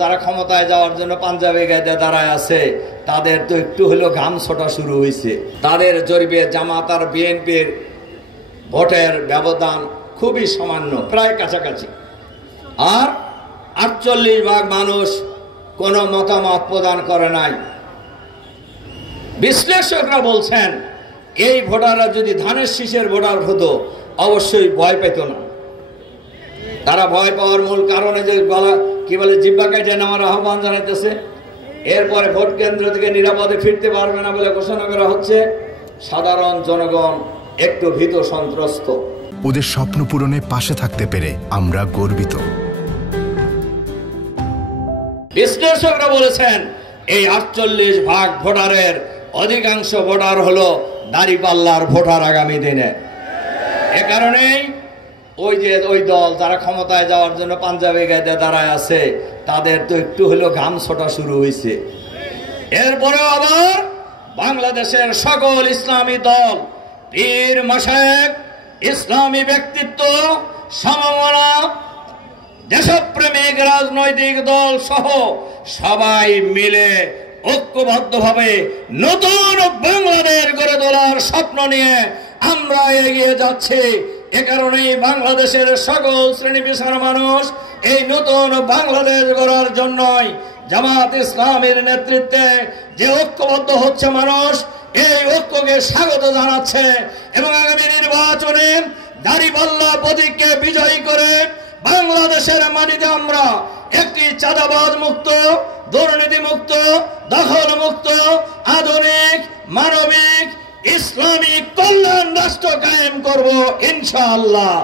যারা ক্ষমতায় যাওয়ার জন্য পাঞ্জাবি গায়ে দাঁড়ায় আছে তাদের তো একটু হলেও ঘাম ছোটা শুরু হয়েছে। তাদের জরিপে জামাত আর বিএনপির ভোটের ব্যবধান খুবই সামান্য, প্রায় কাছাকাছি। আর 48% মানুষ কোনো মতামত প্রদান করে নাই। বিশ্লেষকরা বলছেন এই ভোটাররা যদি ধানের শীষের ভোটার হতো অবশ্যই ভয় পেত না। তারা ভয় পাওয়ার মূল কারণে যে গলা কি বলে জিব্বা কেটে নেওয়ার আহ্বান জানাইতেছে, এরপরে ভোট কেন্দ্র থেকে নিরাপদে ফিরতে পারবে না বলে ঘোষণা করা হচ্ছে। সাধারণ জনগণ একটু ভীত সন্ত্রস্ত। ওদের স্বপ্ন পূরণে পাশে থাকতে পেরে আমরা গর্বিত। বিশ্লেষকরা বলেছেন এই 48% ভোটারের অধিকাংশ ভোটার হলো দাঁড়িপাল্লার ভোটার আগামী দিনে। এ কারণেই ওই দল যারা ক্ষমতায় যাওয়ার জন্য পাঞ্জাবি গায়ে দাঁড়ায় আছে তাদের তো একটু হলেও ঘাম ছোটা শুরু হয়েছে। এরপরেও আবার বাংলাদেশের সকল ইসলামী দল, পীর মাশায়েখ, ইসলামী ব্যক্তিত্ব, সমমনা, দেশপ্রেমিক রাজনৈতিক দল সহ সবাই মিলে ঐক্যবদ্ধভাবে নতুন বাংলাদেশ গড়ে তোলার স্বপ্ন নিয়ে আমরা এগিয়ে যাচ্ছি। এ কারণেই বাংলাদেশের সকল শ্রেণী পেশার মানুষ এই নতুন বাংলাদেশ গড়ার জন্যই জামাত ইসলামের নেতৃত্বে যে ঐক্যবদ্ধ হচ্ছে মানুষ, এই ঐক্যকে স্বাগত জানাচ্ছে এবং আগামী নির্বাচনে দাঁড়িপাল্লা প্রতীককে বিজয়ী করে বাংলাদেশের মাটিতে আমরা একটি চাঁদাবাজ মুক্ত, দুর্নীতি মুক্ত, দখল মুক্ত, আধুনিক, মানবিক, ইসলামিক কল্যাণ রাষ্ট্র কায়েম করব ইনশাআল্লাহ।